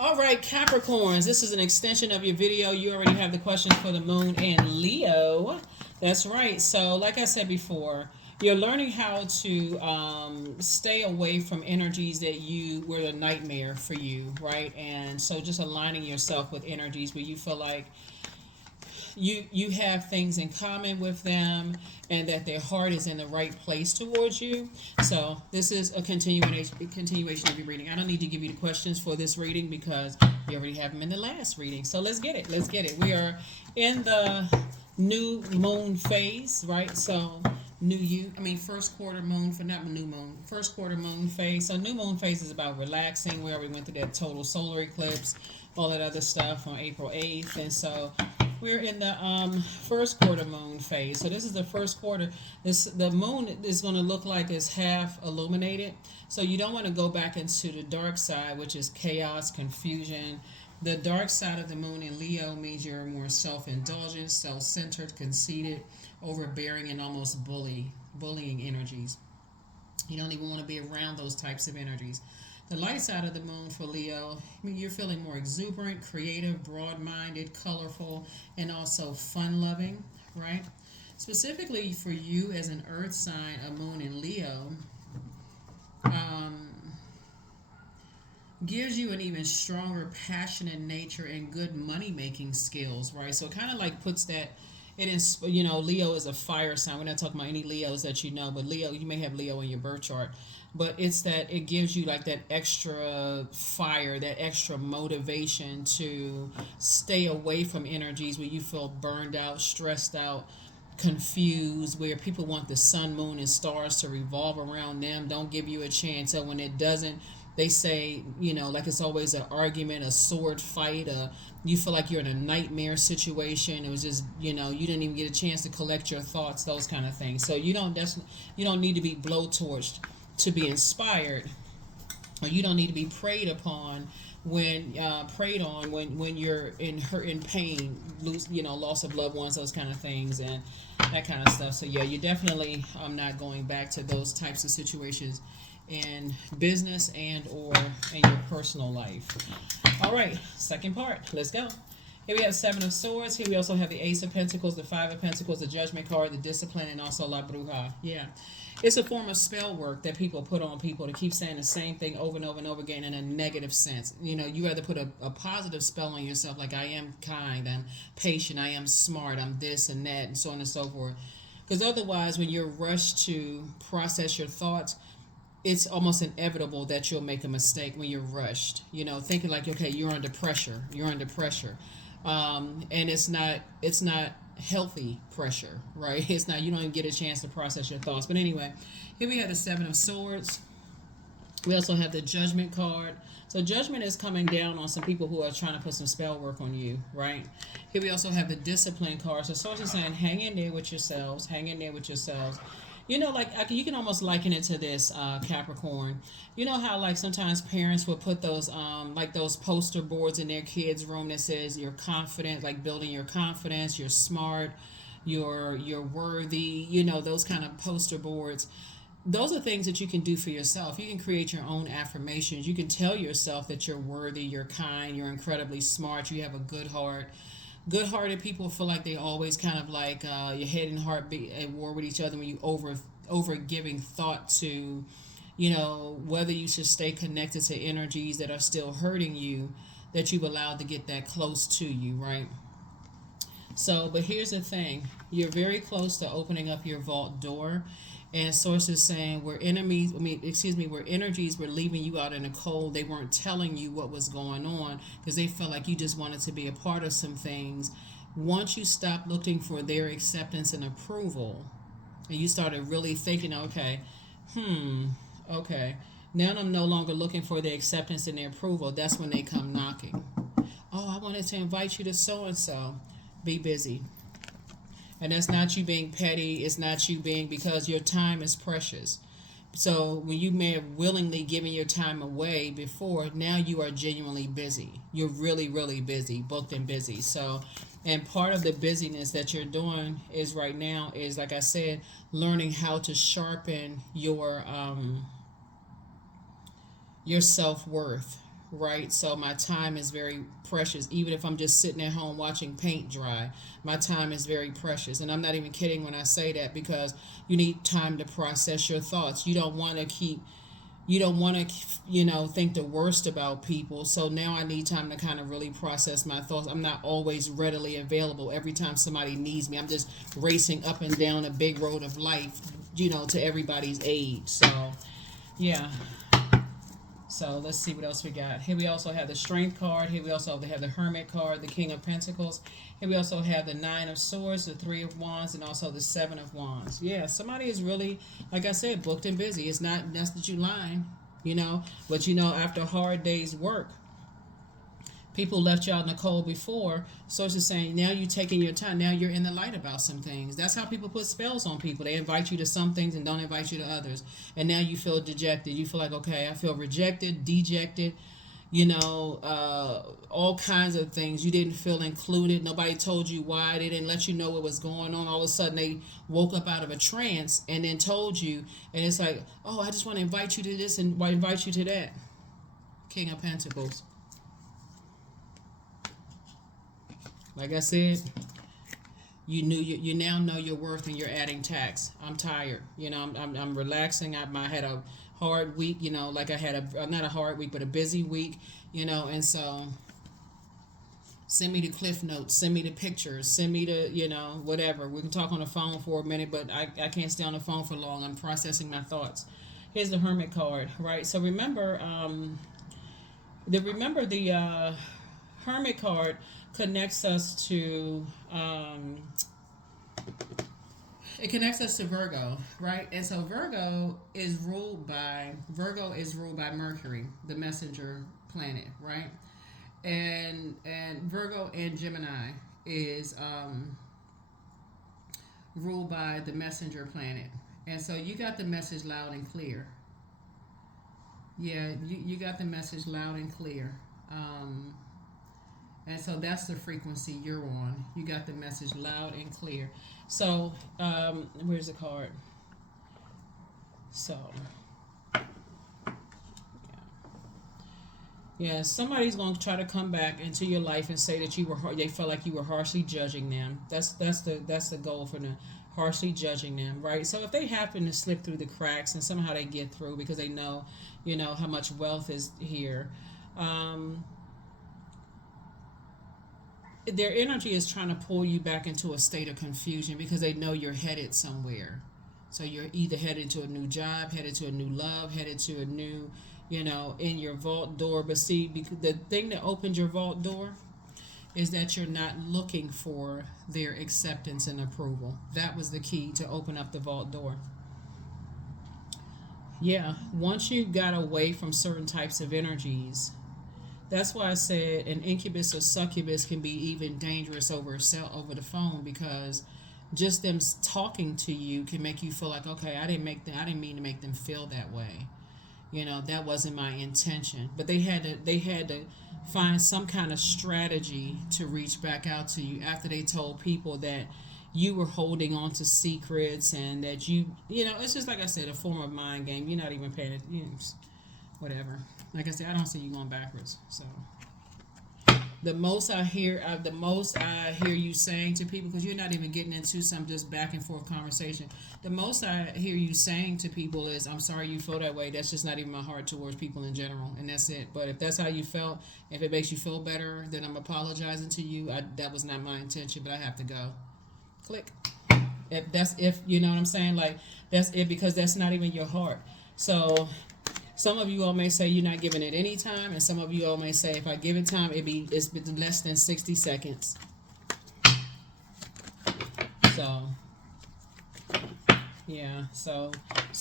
All right, Capricorns, this is an extension of your video. You already have the questions for the moon and Leo. That's right. So, like I said before, you're learning how to stay away from energies that you were a nightmare for you, right? And so, just aligning yourself with energies where you feel like you have things in common with them and that their heart is in the right place towards you. So this is a continuation of your reading. I don't need to give you the questions for this reading because you already have them in the last reading. So let's get it. Let's get it. We are in the new moon phase, right? So first quarter moon, for not new moon, first quarter moon phase. So new moon phase is about relaxing. We already went through that total solar eclipse, all that other stuff on April 8th. And so we're in the first quarter moon phase. So this is the first quarter. The moon is going to look like it's half illuminated. So you don't want to go back into the dark side, which is chaos, confusion. The dark side of the moon in Leo means you're more self-indulgent, self-centered, conceited, overbearing, and almost bullying energies. You don't even want to be around those types of energies. The light side of the moon for Leo, you're feeling more exuberant, creative, broad-minded, colorful, and also fun-loving, right? Specifically for you as an earth sign, a moon in Leo, gives you an even stronger passionate nature and good money-making skills, right? So it kind of like puts that it is, Leo is a fire sign. We're not talking about any Leos that you know, but Leo, you may have Leo in your birth chart. But it's that it gives you like that extra fire, that extra motivation to stay away from energies where you feel burned out, stressed out, confused, where people want the sun, moon, and stars to revolve around them. Don't give you a chance. So when it doesn't, they say, like it's always an argument, a sword fight, you feel like you're in a nightmare situation. It was just, you didn't even get a chance to collect your thoughts, those kind of things. So you don't need to be blowtorched to be inspired, or you don't need to be preyed upon when when you're in hurt and pain, loss of loved ones, those kind of things, and that kind of stuff. So yeah, you definitely not going back to those types of situations in business and or in your personal life. All right, second part. Let's go. Here we have Seven of Swords. Here we also have the Ace of Pentacles, the Five of Pentacles, the Judgment card, the Discipline, and also La Bruja. Yeah. It's a form of spell work that people put on people to keep saying the same thing over and over and over again in a negative sense. You rather put a positive spell on yourself, like I am kind, I'm patient, I am smart, I'm this and that, and so on and so forth. Because otherwise, when you're rushed to process your thoughts, it's almost inevitable that you'll make a mistake when you're rushed. Thinking like, okay, you're under pressure. And it's not healthy pressure, right? It's not, you don't even get a chance to process your thoughts. But anyway, here we have the Seven of Swords. We also have the Judgment card. So judgment is coming down on some people who are trying to put some spell work on you, right? Here we also have the Discipline card. So Source is saying, hang in there with yourselves. Like you can almost liken it to this, Capricorn. You know how like sometimes parents will put those those poster boards in their kids' room that says you're confident, like building your confidence, you're smart, you're worthy. Those kind of poster boards. Those are things that you can do for yourself. You can create your own affirmations. You can tell yourself that you're worthy, you're kind, you're incredibly smart, you have a good heart. Good-hearted people feel like they always kind of like your head and heart be at war with each other when you over giving thought to, whether you should stay connected to energies that are still hurting you, that you've allowed to get that close to you, right? So, but here's the thing: you're very close to opening up your vault door. And sources saying where energies were leaving you out in the cold, they weren't telling you what was going on because they felt like you just wanted to be a part of some things. Once you stopped looking for their acceptance and approval, and you started really thinking, okay, now I'm no longer looking for their acceptance and their approval. That's when they come knocking. Oh, I wanted to invite you to so and so. Be busy. And that's not you being petty. It's not you being, because your time is precious. So when you may have willingly given your time away before, now you are genuinely busy. You're really, really busy, booked and busy. So, and part of the busyness that you're doing is right now is, like I said, learning how to sharpen your self-worth, right? So my time is very precious. Even if I'm just sitting at home watching paint dry, my time is very precious. And I'm not even kidding when I say that, because you need time to process your thoughts. You don't want to, think the worst about people. So now I need time to kind of really process my thoughts. I'm not always readily available every time somebody needs me. I'm just racing up and down a big road of life, to everybody's aid. So, yeah. So let's see what else we got. Here we also have the Strength card. Here we also have the Hermit card, the King of Pentacles. Here we also have the Nine of Swords, the Three of Wands, and also the Seven of Wands. Yeah, somebody is really, like I said, booked and busy. It's not that's that you lying, but after a hard day's work, people left you out in the cold before. So it's just saying, now you're taking your time. Now you're in the light about some things. That's how people put spells on people. They invite you to some things and don't invite you to others. And now you feel dejected. You feel like, okay, I feel rejected, dejected, all kinds of things. You didn't feel included. Nobody told you why. They didn't let you know what was going on. All of a sudden they woke up out of a trance and then told you. And it's like, oh, I just want to invite you to this and invite you to that. King of Pentacles. Like I said, you now know your worth and you're adding tax. I'm tired. I'm relaxing. I had a hard week. Like I had not a hard week, but a busy week. And so send me the cliff notes. Send me the pictures. Send me the whatever. We can talk on the phone for a minute, but I can't stay on the phone for long. I'm processing my thoughts. Here's the Hermit card, right? So remember the Hermit card connects us to it connects us to Virgo, right? And so Virgo is ruled by Mercury, the messenger planet, right? And Virgo and Gemini is ruled by the messenger planet. And so you got the message loud and clear. Yeah, you got the message loud and clear. And so that's the frequency you're on. You got the message loud and clear. So, where's the card? So, yeah, somebody's going to try to come back into your life and say that they felt like you were harshly judging them. That's the goal for them, harshly judging them, right? So if they happen to slip through the cracks and somehow they get through because they know, how much wealth is here. Their energy is trying to pull you back into a state of confusion because they know you're headed somewhere. So you're either headed to a new job, headed to a new love, headed to a new, in your vault door. But see, the thing that opened your vault door is that you're not looking for their acceptance and approval. That was the key to open up the vault door. Yeah, once you got away from certain types of energies, that's why I said an incubus or succubus can be even dangerous over the phone, because just them talking to you can make you feel like, okay, I didn't mean to make them feel that way. That wasn't my intention. But they had to find some kind of strategy to reach back out to you after they told people that you were holding on to secrets and that it's just like I said, a form of mind game. You're not even paying it, whatever. Like I said, I don't see you going backwards. So the most I hear you saying to people, because you're not even getting into some just back and forth conversation. The most I hear you saying to people is, "I'm sorry you feel that way. That's just not even my heart towards people in general, and that's it." But if that's how you felt, if it makes you feel better, then I'm apologizing to you. That was not my intention, but I have to go. Click. If you know what I'm saying, like that's it, because that's not even your heart. So. Some of you all may say you're not giving it any time, and some of you all may say if I give it time, it's less than 60 seconds. So, yeah, so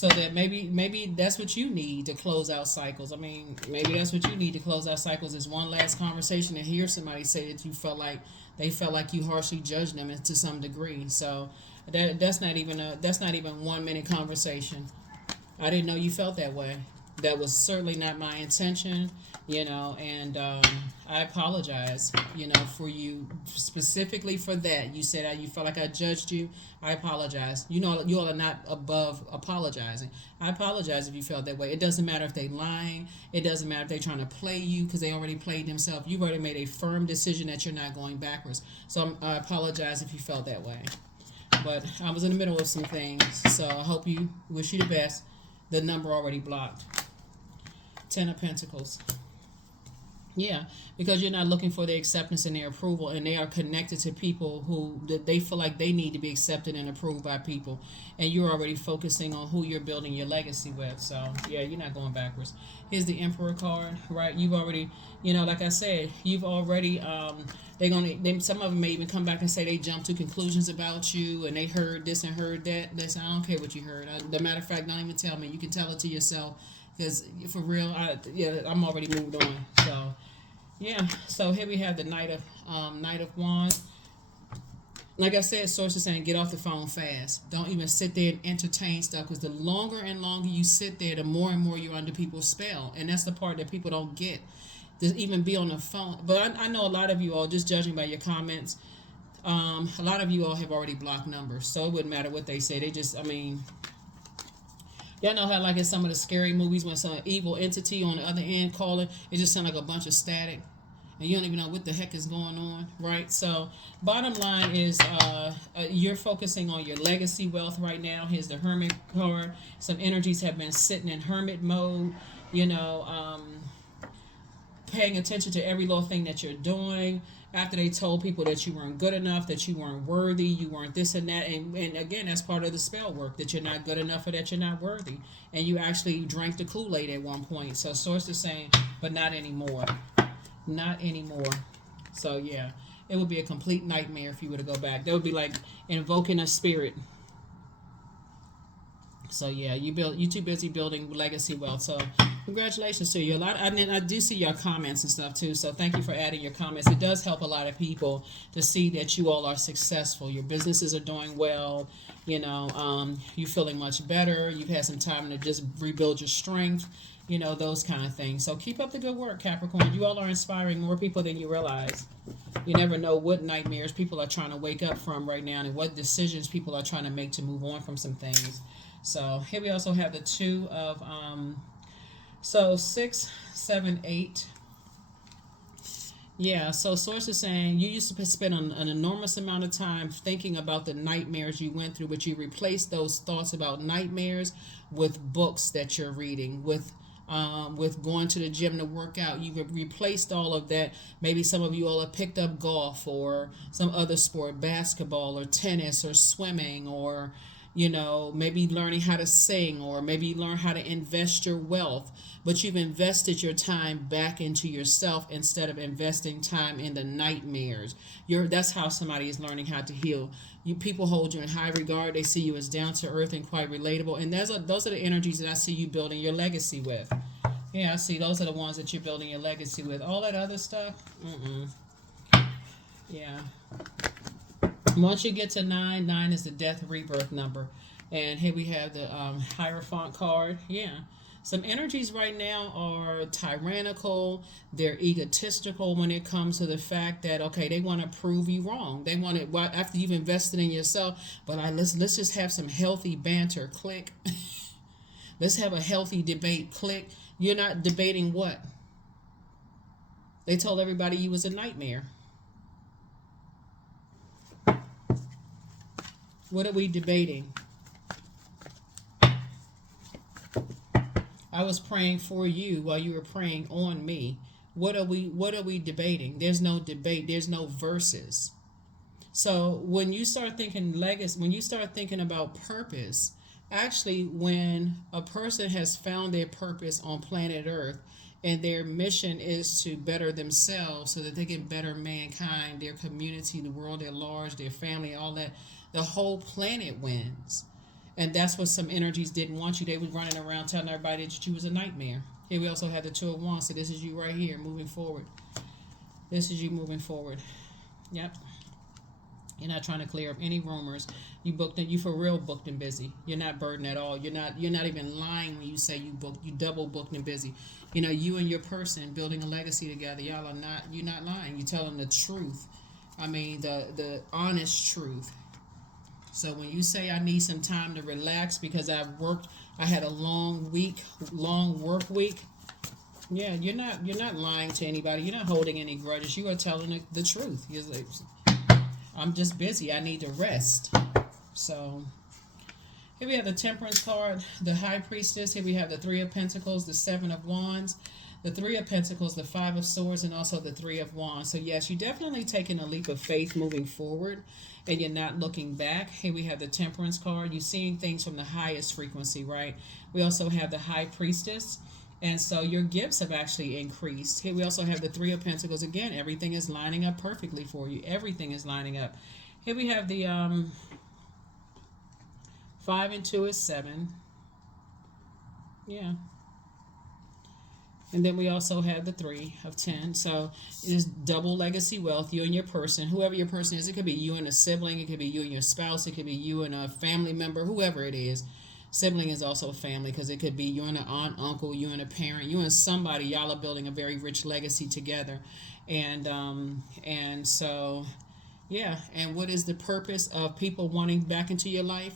that maybe that's what you need to close out cycles. I mean, maybe that's what you need to close out cycles is one last conversation and hear somebody say that they felt like you harshly judged them to some degree. So that's not even 1 minute conversation. I didn't know you felt that way. That was certainly not my intention, and I apologize, for you specifically for that. You said you felt like I judged you. I apologize. You all are not above apologizing. I apologize if you felt that way. It doesn't matter if they lying. It doesn't matter if they trying to play you because they already played themselves. You've already made a firm decision that you're not going backwards. So I apologize if you felt that way. But I was in the middle of some things, so I hope you wish you the best. The number already blocked. 10 of Pentacles. Yeah, because you're not looking for their acceptance and their approval, and they are connected to people who they feel like they need to be accepted and approved by people, and you're already focusing on who you're building your legacy with. So yeah, you're not going backwards. Here's the Emperor card, right? You've already, like I said, you've already some of them may even come back and say they jumped to conclusions about you, and they heard this and heard that. Listen, I don't care what you heard. The matter of fact, don't even tell me. You can tell it to yourself. Because for real, I'm already moved on. So, yeah. So here we have the Knight of Wands. Like I said, source is saying get off the phone fast. Don't even sit there and entertain stuff. Because the longer and longer you sit there, the more and more you're under people's spell. And that's the part that people don't get. To even be on the phone. But I know a lot of you all, just judging by your comments, a lot of you all have already blocked numbers. So it wouldn't matter what they say. They just, y'all know how like in some of the scary movies when some evil entity on the other end calling, it just sounds like a bunch of static. And you don't even know what the heck is going on, right? So bottom line is you're focusing on your legacy wealth right now. Here's the Hermit card. Some energies have been sitting in hermit mode, paying attention to every little thing that you're doing. After they told people that you weren't good enough, that you weren't worthy, you weren't this and that. And again, that's part of the spell work, that you're not good enough or that you're not worthy. And you actually drank the Kool-Aid at one point. So source is saying, but not anymore. Not anymore. So yeah, it would be a complete nightmare if you were to go back. That would be like invoking a spirit. So yeah, you too busy building legacy wealth. So congratulations to you. I do see your comments and stuff too. So thank you for adding your comments. It does help a lot of people to see that you all are successful. Your businesses are doing well. You feeling much better. You've had some time to just rebuild your strength. Those kind of things. So keep up the good work, Capricorn. You all are inspiring more people than you realize. You never know what nightmares people are trying to wake up from right now and what decisions people are trying to make to move on from some things. So here we also have the 2 of 6, 7, 8. Yeah, so source is saying you used to spend an enormous amount of time thinking about the nightmares you went through, but you replaced those thoughts about nightmares with books that you're reading, with going to the gym to work out. You've replaced all of that. Maybe some of you all have picked up golf or some other sport, basketball or tennis or swimming, or maybe learning how to sing, or maybe learn how to invest your wealth. But you've invested your time back into yourself instead of investing time in the nightmares. That's how somebody is learning how to heal. People hold you in high regard. They see you as down to earth and quite relatable. And those are the energies that I see you building your legacy with. Yeah, I see those are the ones that you're building your legacy with. All that other stuff, yeah. Once you get to 9, 9 is the death rebirth number. And here we have the Hierophant card. Yeah. Some energies right now are tyrannical. They're egotistical when it comes to the fact that, okay, they want to prove you wrong. They want to, after you've invested in yourself, but let's just have some healthy banter. Click. Let's have a healthy debate. Click. You're not debating what? They told everybody you was a nightmare. What are we debating? I was praying for you while you were praying on me. What are we debating? There's no debate. There's no verses. So when you start thinking legacy, when you start thinking about purpose, actually when a person has found their purpose on planet Earth and their mission is to better themselves so that they can better mankind, their community, the world at large, their family, all that, the whole planet wins. And that's what some energies didn't want you. They were running around telling everybody that you was a nightmare. Here we also have the 2 of Wands. So this is you right here moving forward. This is you moving forward. Yep. You're not trying to clear up any rumors. You booked and you for real booked and busy. You're not burdened at all. You're not even lying when you say you booked. You double booked and busy. You know, you and your person building a legacy together. Y'all are not. You're not lying. You telling the truth. I mean the honest truth. So when you say I need some time to relax because I had a long week, long work week. Yeah, you're not lying to anybody. You're not holding any grudges. You are telling the truth. You're like, I'm just busy. I need to rest. So here we have the Temperance card, the High Priestess. Here we have the Three of Pentacles, the Seven of Wands, the Three of Pentacles, the Five of Swords, and also the Three of Wands. So yes, you're definitely taking a leap of faith moving forward, and you're not looking back. Here we have the Temperance card. You're seeing things from the highest frequency, right? We also have the High Priestess. And so your gifts have actually increased. Here we also have the Three of Pentacles. Again, everything is lining up perfectly for you. Everything is lining up. Here we have the 5 and 2 is 7. Yeah. And then we also have the 3 of 10. So it is double legacy wealth. You and your person, whoever your person is. It could be you and a sibling. It could be you and your spouse. It could be you and a family member, whoever it is. Sibling is also family because it could be you and an aunt, uncle, you and a parent, you and somebody. Y'all are building a very rich legacy together, and so yeah. And what is the purpose of people wanting back into your life?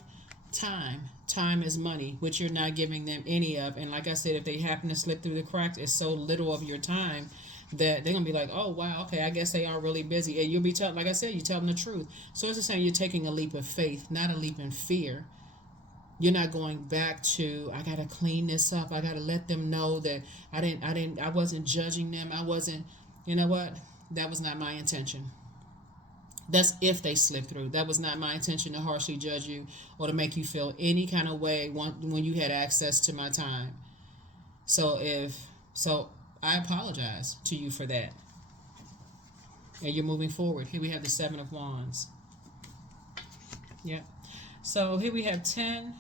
Time is money, which you're not giving them any of. And like I said, if they happen to slip through the cracks, it's so little of your time that they're gonna be like, oh wow, okay, I guess they are really busy. And you'll be telling, like I said, you're telling the truth. So it's the same. You're taking a leap of faith, not a leap in fear. You're not going back to I gotta clean this up. I gotta let them know that I wasn't judging them. I wasn't, you know what? That was not my intention. That's if they slip through. That was not my intention to harshly judge you or to make you feel any kind of way when you had access to my time. So I apologize to you for that. And you're moving forward. Here we have the 7 of Wands. Yeah. So here we have 10,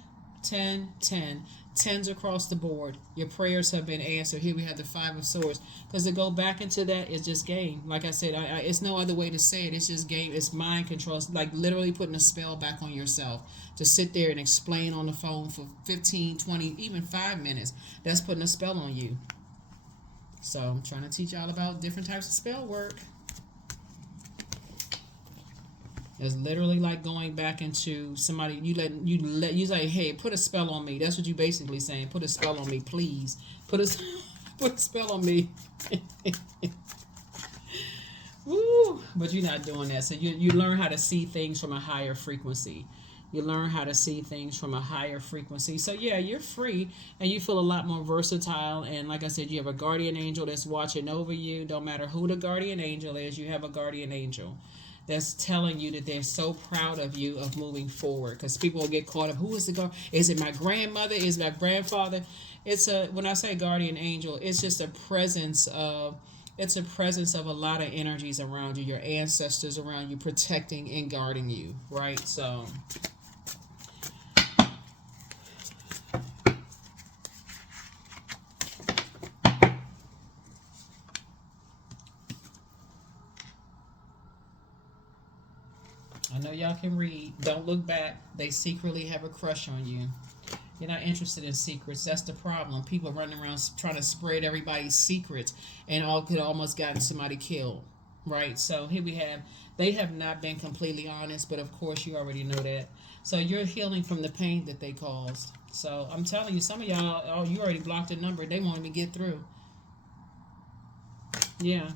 10, 10. Tens across the board. Your prayers have been answered. Here we have the 5 of Swords. Because to go back into that is just game. Like I said, it's no other way to say it. It's just game. It's mind control. It's like literally putting a spell back on yourself. To sit there and explain on the phone for 15, 20, even 5 minutes. That's putting a spell on you. So I'm trying to teach y'all about different types of spell work. It's literally like going back into somebody you say, hey, put a spell on me. That's what you basically saying. Put a spell on me, please. Put a spell on me. Woo! But you're not doing that. So you learn how to see things from a higher frequency. You learn how to see things from a higher frequency. So yeah, you're free and you feel a lot more versatile. And like I said, you have a guardian angel that's watching over you. Don't matter who the guardian angel is, you have a guardian angel that's telling you that they're so proud of you of moving forward. Because people will get caught up. Who is the guard? Is it my grandmother? Is it my grandfather? When I say guardian angel, it's just a presence of a lot of energies around you, your ancestors around you, protecting and guarding you, right? So I know y'all can read. Don't look back. They secretly have a crush on you. You're not interested in secrets. That's the problem. People running around trying to spread everybody's secrets and all could almost gotten somebody killed. Right? So here we have, they have not been completely honest, but of course you already know that. So you're healing from the pain that they caused. So I'm telling you, some of y'all, oh, you already blocked a number. They won't even get through. Yeah.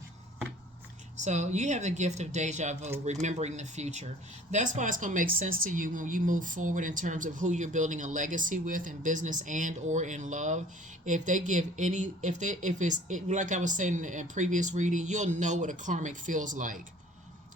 So you have the gift of deja vu, remembering the future. That's why it's going to make sense to you when you move forward in terms of who you're building a legacy with in business and or in love. If they give any, if it's like I was saying in a previous reading, you'll know what a karmic feels like.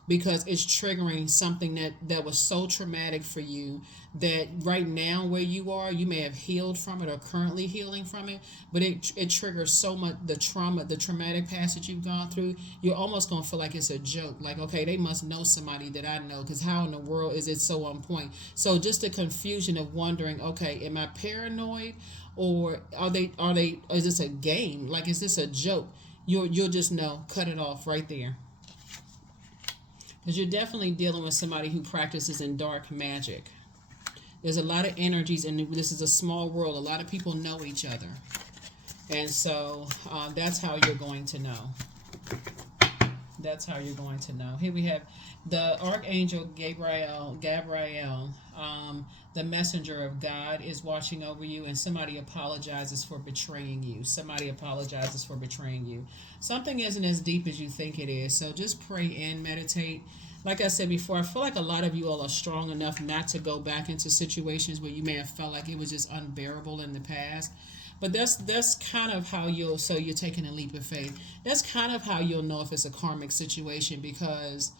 Because it's triggering something that was so traumatic for you that right now where you are, you may have healed from it or currently healing from it, but it triggers so much the trauma, the traumatic past that you've gone through. You're almost going to feel like it's a joke. Like, okay, they must know somebody that I know, because how in the world is it so on point? So just the confusion of wondering, okay, am I paranoid, or is this a game? Like, is this a joke? You'll just know, cut it off right there. Because you're definitely dealing with somebody who practices in dark magic. There's a lot of energies, and this is a small world. A lot of people know each other. And so that's how you're going to know. That's how you're going to know. Here we have the Archangel Gabriel, the messenger of God, is watching over you, and somebody apologizes for betraying you. Somebody apologizes for betraying you. Something isn't as deep as you think it is. So just pray and meditate. Like I said before, I feel like a lot of you all are strong enough not to go back into situations where you may have felt like it was just unbearable in the past. But that's kind of how so you're taking a leap of faith. That's kind of how you'll know if it's a karmic situation, because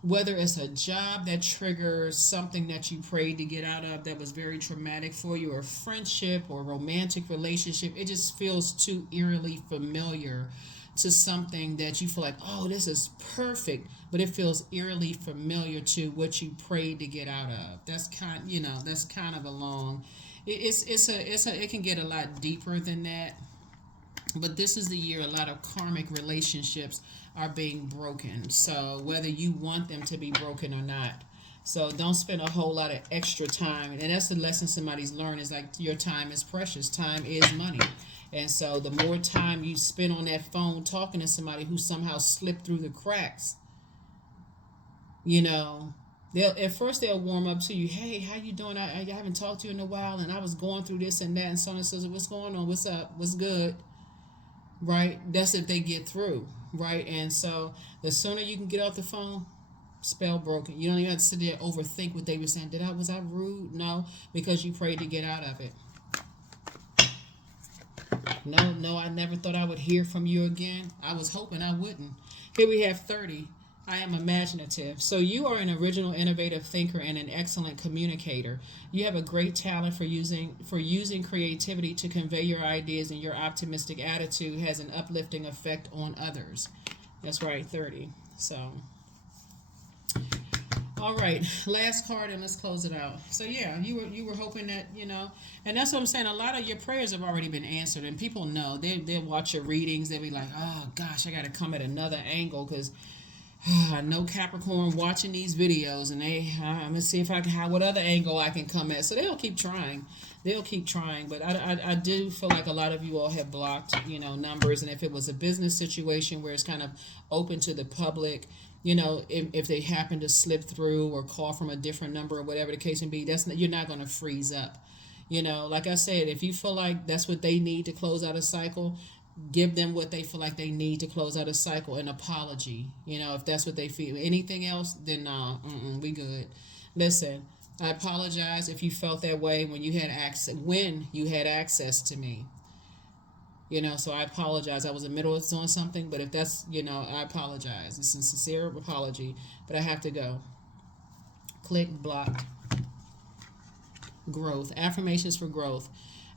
whether it's a job that triggers something that you prayed to get out of that was very traumatic for you, or friendship or romantic relationship, it just feels too eerily familiar to something that you feel like, oh, this is perfect, but it feels eerily familiar to what you prayed to get out of. That's kind of a long. It can get a lot deeper than that. But this is the year a lot of karmic relationships are being broken. So whether you want them to be broken or not. So don't spend a whole lot of extra time. And that's the lesson somebody's learned, is like, your time is precious. Time is money. And so the more time you spend on that phone talking to somebody who somehow slipped through the cracks, at first they'll warm up to you. Hey, how you doing? I haven't talked to you in a while, and I was going through this and that, and so on and so forth. What's going on? What's up? What's good? Right? That's if they get through. Right? And so the sooner you can get off the phone, spell broken. You don't even have to sit there and overthink what they were saying. Was I rude? No, because you prayed to get out of it. No, I never thought I would hear from you again. I was hoping I wouldn't. Here we have 30. I am imaginative. So you are an original, innovative thinker and an excellent communicator. You have a great talent for using creativity to convey your ideas, and your optimistic attitude has an uplifting effect on others. That's right, 30. So, all right, last card, and let's close it out. So yeah, you were hoping that, and that's what I'm saying. A lot of your prayers have already been answered, and people know. They'll watch your readings. They'll be like, oh gosh, I got to come at another angle, because I know Capricorn watching these videos, and I'm gonna see what other angle I can come at. So they'll keep trying. But I do feel like a lot of you all have blocked, numbers. And if it was a business situation where it's kind of open to the public, if they happen to slip through or call from a different number or whatever the case may be, you're not going to freeze up. Like I said, if you feel like that's what they need to close out a cycle, give them what they feel like they need to close out a cycle, an apology. If that's what they feel. Anything else, then no, we good. Listen, I apologize if you felt that way when you had access to me. So I apologize. I was in the middle of doing something, but if that's, I apologize. It's a sincere apology, but I have to go. Click blocked. Growth. Affirmations for growth.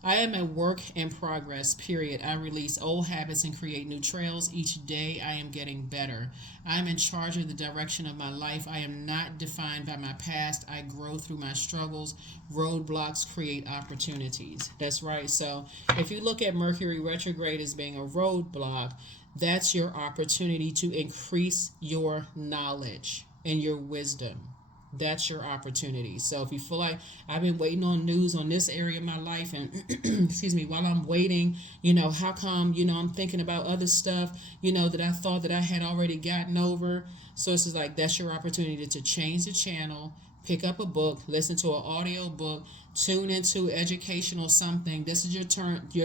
I am a work in progress, period. I release old habits and create new trails. Each day I am getting better. I am in charge of the direction of my life. I am not defined by my past. I grow through my struggles. Roadblocks create opportunities. That's right. So if you look at Mercury retrograde as being a roadblock, that's your opportunity to increase your knowledge and your wisdom. That's your opportunity. So if you feel like I've been waiting on news on this area of my life, and excuse me, while I'm waiting, how come, I'm thinking about other stuff, that I thought that I had already gotten over. So it's just like, that's your opportunity to change the channel, pick up a book, listen to an audio book, tune into educational something. This is your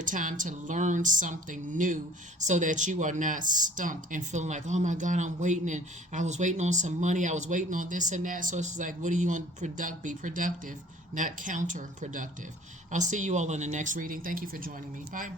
time to learn something new, so that you are not stumped and feeling like, oh my God, I'm waiting, and I was waiting on some money, I was waiting on this and that. So it's like, what are you going to be productive, not counterproductive. I'll see you all in the next reading. Thank you for joining me. Bye.